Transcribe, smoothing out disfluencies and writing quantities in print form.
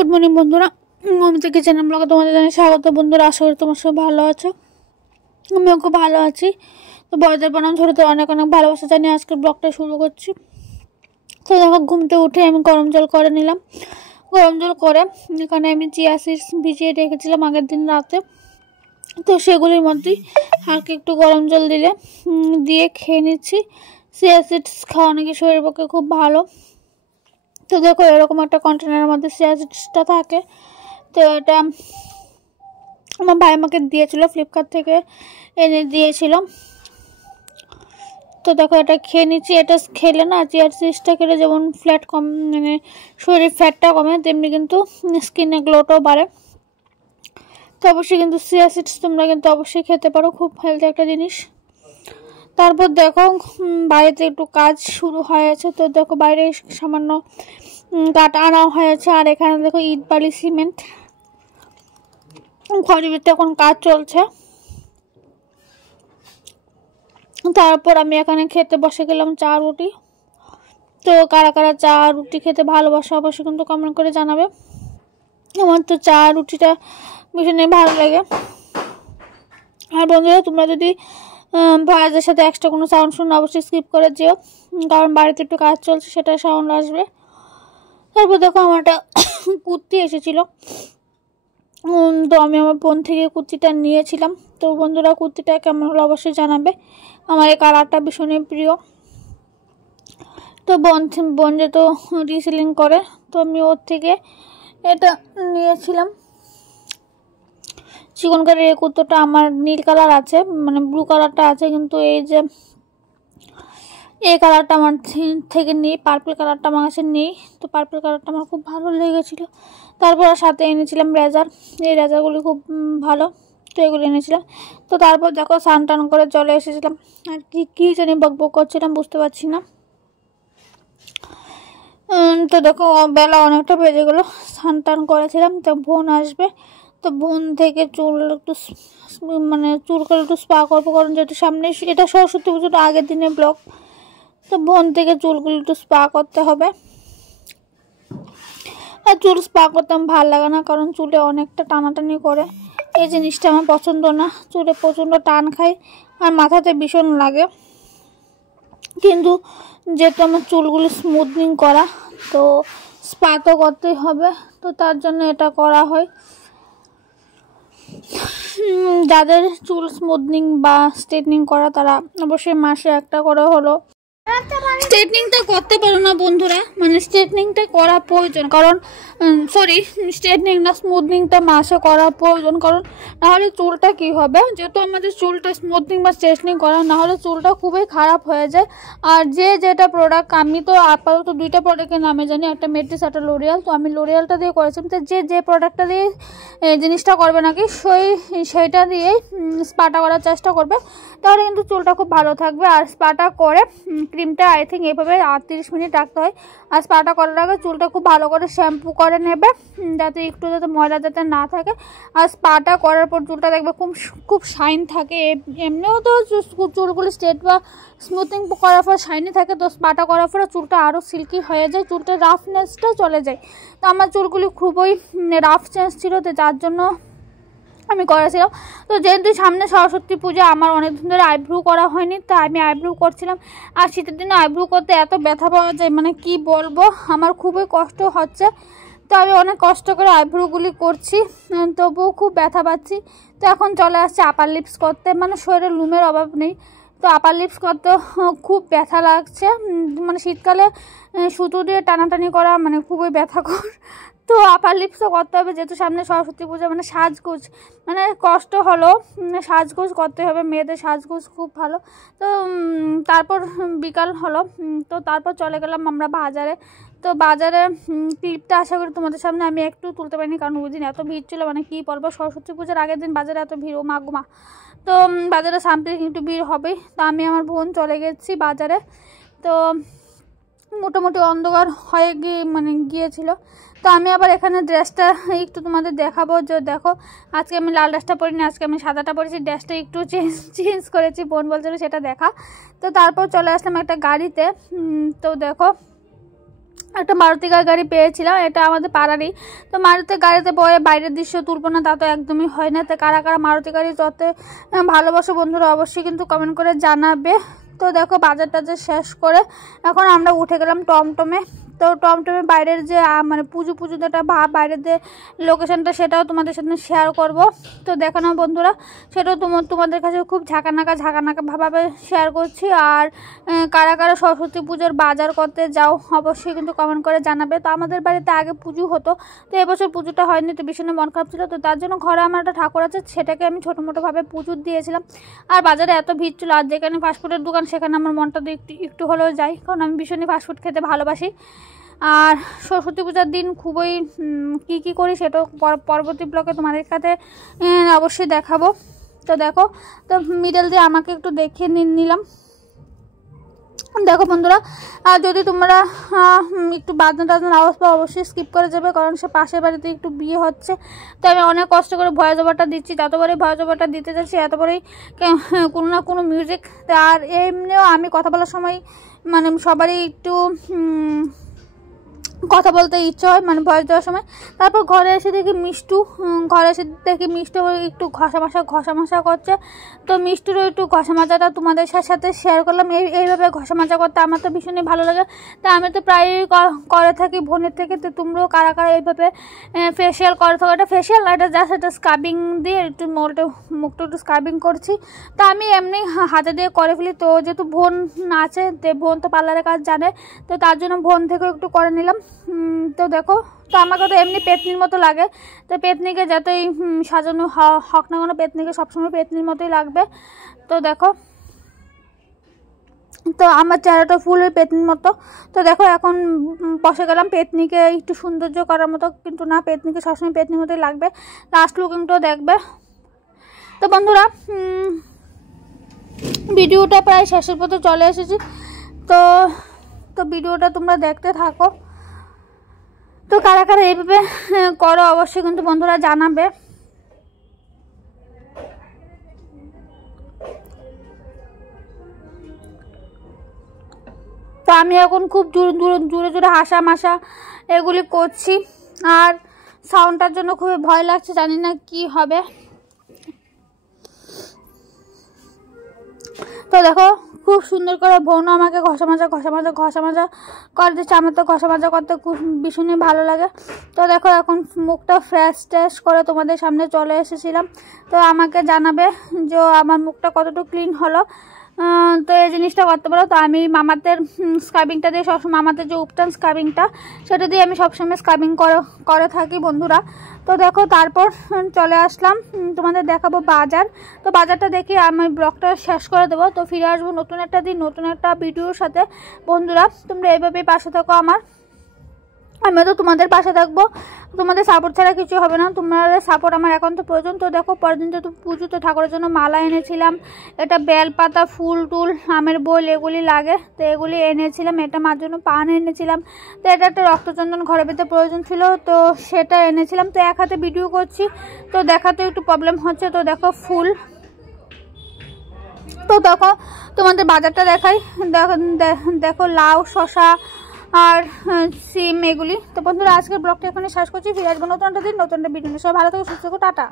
Good morning বন্ধুরা, Momita kitchen ব্লগে তোমাদের জানাই স্বাগত। বন্ধুরা, আশা করি তোমার সব ভালো আছো, আমিও খুব ভালো আছি। তো বড়দের প্রণাম, ছোটদের অনেক অনেক ভালোবাসা জানিয়ে আজকের ব্লগটা শুরু করছি। তো দেখো, ঘুমতে উঠে আমি গরম জল করে নিলাম। গরম জল করে এখানে আমি চিয়া সিডস ভিজিয়ে রেখেছিলাম আগের দিন রাতে। তো সেগুলির মধ্যেই হালকা একটু গরম জল দিয়ে খেয়ে নিচ্ছি। চিয়া সিডস খাওয়া নাকি শরীরের পক্ষে খুব ভালো। তো দেখো, এরকম একটা কন্টেনারের মধ্যে চিয়া সিডসটা থাকে। তো এটা আমার ভাই আমাকে দিয়েছিল, ফ্লিপকার্ট থেকে এনে দিয়েছিল। তো দেখো, এটা খেয়ে নিচ্ছি। এটা খেলে না, চিয়া সিডসটা খেলে যেমন ফ্যাট মানে শরীরের ফ্যাটটা কমে, তেমনি কিন্তু স্কিনে গ্লোটাও বাড়ে। তো অবশ্যই কিন্তু চিয়া সিডস তোমরা কিন্তু অবশ্যই খেতে পারো, খুব হেলদি একটা জিনিস। তারপর দেখো, বাড়িতে একটু কাজ শুরু হয়েছে। তো দেখো, বাইরে সামান্য কাঠ আনা হয়েছে। আর এখানে দেখো, ইট বালি সিমেন্ট ঘরের ভিতরে এখন কাজ চলছে। তারপর আমি এখানে খেতে বসে গেলাম চা রুটি। তো কারা কারা চা রুটি খেতে ভালোবাসো অবশ্যই কিন্তু কমেন্ট করে জানাবে। আমার তো চা রুটিটা ভীষণই ভালো লাগে। আর বন্ধুরা, তোমরা যদি ভয়েসের সাথে এক্সট্রা কোনো সাউন্ড শুনে অবশ্যই স্কিপ করে যেও, কারণ বাড়িতে একটু কাজ চলছে, সেটা সাউন্ড আসবে। তারপর দেখো, আমার একটা কুর্তি এসেছিল। তো আমি আমার বোন থেকে কুর্তিটা নিয়েছিলাম। তো বন্ধুরা, কুর্তিটা কেমন হলো অবশ্যই জানাবে। আমার এই কালারটা ভীষণই প্রিয়। তো বোন যেহেতু রিসেলিং করে, তো আমি ওর থেকে এটা নিয়েছিলাম। চিকন কালারের এই কুর্তিটা আমার নীল কালার আছে, মানে ব্লু কালারটা আছে, কিন্তু এই কালারটা আমার থেকে নেই, পার্পল কালারটা আমার কাছে নেই। তো পার্পল কালারটা আমার খুব ভালো লেগেছিলো। তারপর সাথে এনেছিলাম রেজার। এই রেজারগুলি খুব ভালো, তো এগুলো এনেছিলাম। তো তারপর দেখো, স্নান টান করে চলে এসেছিলাম। আর কী জানি বকবক করছিলাম, বুঝতে পারছি না। তো দেখো, বেলা অনেকটা বেজে গেলো। স্নান টান করেছিলাম। তো বোন আসবে, তো বোন থেকে চুল একটু চুল করে একটু স্পা করবো, কারণ যেহেতু সামনে এটা সরস্বতী পুজোটা আগের দিনের ব্লগ। তো বোন থেকে চুলগুলো একটু স্পা করতে হবে। আর চুল স্পা করতে আমার ভালো লাগে না, কারণ চুলে অনেকটা টানাটানি করে। এই জিনিসটা আমার পছন্দ না। চুলে প্রচণ্ড টান খায় আর মাথাতে ভীষণ লাগে। কিন্তু যেহেতু আমার চুলগুলো স্মুথনিং করা, তো স্পা তো করতেই হবে। তো তার জন্য এটা করা হয়। যাদের চুল স্মুথনিং বা স্ট্রেটনিং করা, তারা অবশ্যই মাসে একটা করে হলো স্ট্রেটনিংটা করতে পারো না বন্ধুরা। মানে স্ট্রেটনিংটা করা প্রয়োজন, কারণ স্ট্রেটনিং না, স্মুথনিংটা মাসে করা প্রয়োজন। কারণ নাহলে চুলটা কি হবে, যেহেতু আমাদের চুলটা স্মুথনিং বা স্ট্রেটনিং করা নাহলে চুলটা খুবই খারাপ হয়ে যায়। আর যেটা প্রোডাক্ট, আমি তো আপাতত দুইটা প্রোডাক্টের নামে জানি, একটা মেট্রিস, একটা লোরিয়াল। তো আমি লোরিয়ালটা দিয়ে করেছিলাম। তো যে প্রোডাক্টটা দিয়ে জিনিসটা করবে নাকি, সেইটা দিয়েই স্পাটা করার চেষ্টা করবে, তাহলে কিন্তু চুলটা খুব ভালো থাকবে। আর স্পাটা করে ক্রিমটা আই থিঙ্ক এভাবে 38 মিনিট রাখতে হয়। আর স্পাটা করার আগে চুলটা খুব ভালো করে শ্যাম্পু করে নেবে, যাতে ময়লা যাতে না থাকে। আর স্পাটা করার পর চুলটা দেখবে খুব শাইন থাকে। এমনিও তো চুলগুলো স্ট্রেট বা স্মুথিং করার পর শাইনি থাকে, তো স্পাটা করার পরে চুলটা আরও সিল্কি হয়ে যায়, চুলটা রাফনেসটা চলে যায়। তো আমার চুলগুলি খুবই রাফ চেঞ্জ ছিল, তো যার জন্য আমি করেছিলাম। তো যেহেতু সামনে সরস্বতী পূজা, আমার অনেকদিন ধরে আইব্রু করা হয়নি, তো আমি আইব্রু করছিলাম। আর শীতের দিনে আইব্রু করতে এত ব্যথা পাওয়া যায়, মানে কি বলবো, আমার খুবই কষ্ট হচ্ছে। তো আমি অনেক কষ্ট করে আইব্রুগুলি করছি, তবুও খুব ব্যথা পাচ্ছি। তো এখন চলে আসছে আপার লিপস করতে, মানে শরীরে লুমের অভাব নেই। তো আপার লিপস করতে খুব ব্যথা লাগছে, মানে শীতকালে সুতো দিয়ে টানাটানি করা মানে খুবই ব্যথাকর। তো আপার লিপসও করতে হবে, যেহেতু সামনে সরস্বতী পূজা, মানে সাজগোজ, মানে কষ্ট হলো, সাজগোজ করতে হবে, মেয়েদের সাজগোজ খুব ভালো। তো তারপর বিকাল হলো, তো তারপর চলে গেলাম আমরা বাজারে। তো বাজারে ক্লিপটা আশা করি তোমাদের সামনে আমি একটু তুলতে পারিনি, কারণ ওই দিন এত ভিড় ছিল, মানে কী বলবো, সরস্বতী পূজার আগের দিন বাজারে এত ভিড়, ও মাগুমা। তো বাজারে সামনে একটু ভিড় হবেই। তো আমি আমার বোন চলে গেছি বাজারে। তো মোটামুটি অন্ধকার হয়ে গিয়েছিল। তো আমি আবার এখানে ড্রেসটা একটু তোমাদের দেখাবো, যে দেখো, আজকে আমি লাল ড্রেসটা পরিনি, আজকে আমি সাদাটা পরেছি। ড্রেসটা একটু চেঞ্জ করেছি, বোন বলছিল সেটা দেখা। তো তারপর চলে আসলাম একটা গাড়িতে। তো দেখো, একটা মারুতি গাড়ি পেয়েছিলাম, এটা আমাদের পাড়ারই। তো মারুতি গাড়িতে বয়ে বাইরের দৃশ্য তুলবো না তা তো একদমই হয় না। তো কারা কারা মারুতি গাড়ি যত ভালোবাসো বন্ধুরা অবশ্যই কিন্তু কমেন্ট করে জানাবে। তো দেখো বাজার টাজার শেষ করে এখন আমরা উঠে গেলাম টমটমে। তো টমটমে বাইরের যে মানে পুজো যেটা বাইরের যে লোকেশনটা সেটাও তোমাদের সাথে শেয়ার করব। তো দেখো না বন্ধুরা, সেটাও তোমাদের কাছে খুব ঝাঁকানাকা ভাবে শেয়ার করছি। আর কারা কারা সরস্বতী পুজোর বাজার করতে যাও অবশ্যই কিন্তু কমেন্ট করে জানাবে। তো আমাদের বাড়িতে আগে পুজো হতো, তো এবছর পুজোটা হয়নি, তো ভীষণ মন খারাপ ছিল। তো তার জন্য ঘরে আমার একটা ঠাকুর আছে, সেটাকে আমি ছোটো মোটোভাবে পুজো দিয়েছিলাম। আর বাজারে এত ভিড় ছিল, আর যেখানে ফাস্টফুডের দোকান সেখানে আমার মনটা একটু হলেও যাই, কারণ আমি ভীষণই ফাস্টফুড খেতে ভালোবাসি। আর সরস্বতী পূজার দিন খুবই কী করি সেটাও পরবর্তী ব্লগে তোমাদের কাছে অবশ্যই দেখাবো। তো দেখো, তো মিডল দিয়ে আমাকে একটু দেখিয়ে নিলাম। দেখো বন্ধুরা, আর যদি তোমরা একটু বাজনা আওয়াজ পাও অবশ্যই স্কিপ করে যাবে, কারণ সে পাশের বাড়িতে একটু বিয়ে হচ্ছে। তো আমি অনেক কষ্ট করে ভয়েস ওভারটা দিচ্ছি, যতবারই ভয়েস ওভারটা দিতে যাচ্ছি এতবারই কোনো না কোনো মিউজিক। আর এমনিও আমি কথা বলার সময় মানে সবারই একটু কথা বলতে ইচ্ছে হয়, মানে ভয়েস দেওয়ার সময়। তারপর ঘরে এসে দেখি মিষ্টু একটু ঘষা করছে। তো মিষ্টুরও একটু ঘষা মাজাটা তোমাদের সাথে শেয়ার করলাম। এইভাবে ঘষা মাজা করতে আমার তো ভীষণই ভালো লাগে। তা আমি তো প্রায়ই করে থাকি বোনের থেকে। তো তোমরাও কারা কারা এইভাবে ফেসিয়াল করে থাকো। এটা ফেসিয়াল না, এটা জাস্ট একটা স্ক্রাবিং দিয়ে একটু মুখটা একটু স্ক্রাবিং করছি। তো আমি এমনি হাতে দিয়ে করে ফেলি। তো যেহেতু বোন আছে, বোন তো পার্লারের কাজ জানে, তো তার জন্য বোন থেকেও একটু করে নিলাম। তো দেখো, তো আমাকে তো এমনি পেতনির মতো লাগে। তো পেতনিকে যতই সাজানো হক না কোনো, পেতনিকে সবসময় পেতনির মতোই লাগবে। তো দেখো, তো আমার চেহারাটা ফুল পেতনির মতো। তো দেখো এখন বসে গেলাম পেতনিকে একটু সৌন্দর্য করার মতো, কিন্তু না, পেতনিকে সবসময় পেতনির মতোই লাগবে। লাস্ট লুকিংটাও দেখবে। তো বন্ধুরা, ভিডিওটা প্রায় শেষের পথে চলে এসেছি। তো ভিডিওটা তোমরা দেখতে থাকো। তো কারা কারা এইভাবে করো অবশ্যই কিন্তু বন্ধুরা জানাবে। তো আমি এখন খুব জোরে হাসা মাসা এগুলি করছি। আর সাউন্ডটার জন্য খুবই ভয় লাগছে, জানি না কি হবে। তো দেখো, খুব সুন্দর করে বোনও আমাকে ঘষা মাজা করে দিচ্ছে। আমার তো ঘষা মাজা করতে খুব ভীষণই ভালো লাগে। তো দেখো এখন মুখটা ফ্রেশ করে তোমাদের সামনে চলে এসেছিলাম। তো আমাকে জানাবে যে আমার মুখটা কতটুকু ক্লিন হলো। তো এই জিনিসটা করতে পারো। তো আমি মামাতের স্ক্রাবিংটা দিয়ে সবসময়, মামাতের যে উপটান স্ক্রাবিংটা সেটা দিয়ে আমি সবসময় স্ক্রাবিং করে থাকি বন্ধুরা। তো দেখো, তারপর চলে আসলাম, তোমাদের দেখাবো বাজার। তো বাজারটা দেখি আমি ব্লগটা শেষ করে দেবো। তো ফিরে আসবো নতুন একটা দিন, নতুন একটা ভিডিওর সাথে। বন্ধুরা তোমরা এইভাবেই পাশে থাকো আমার, আমিও তো তোমাদের পাশে থাকবো। তোমাদের সাপোর্ট ছাড়া কিছু হবে না, তোমাদের সাপোর্ট আমার একান্ত প্রয়োজন। তো দেখো, পরের দিন তো পুজো, তো ঠাকুরের জন্য মালা এনেছিলাম, এটা বেলপাতা, ফুল টুল, আমের বোল এগুলি লাগে, তো এগুলি এনেছিলাম। এটা মার জন্য পান এনেছিলাম। তো এটা একটা রক্তচন্দন ঘরের ভিতরে প্রয়োজন ছিল, তো সেটা এনেছিলাম। তো এক হাতে ভিডিও করছি, তো দেখাতে একটু প্রবলেম হচ্ছে। তো দেখো ফুল। তো দেখো তোমাদের বাজারটা দেখাই। দেখো লাউ, শশা আর সিম এগুলি। তো বন্ধুরা আজকের ব্লগটা এখানে শেষ করছি। ফিরে আসবো নতুন একটা দিন, নতুন একটা ভিডিও। সবাই ভালো থাকো, সুস্থ থাকো, টাটা।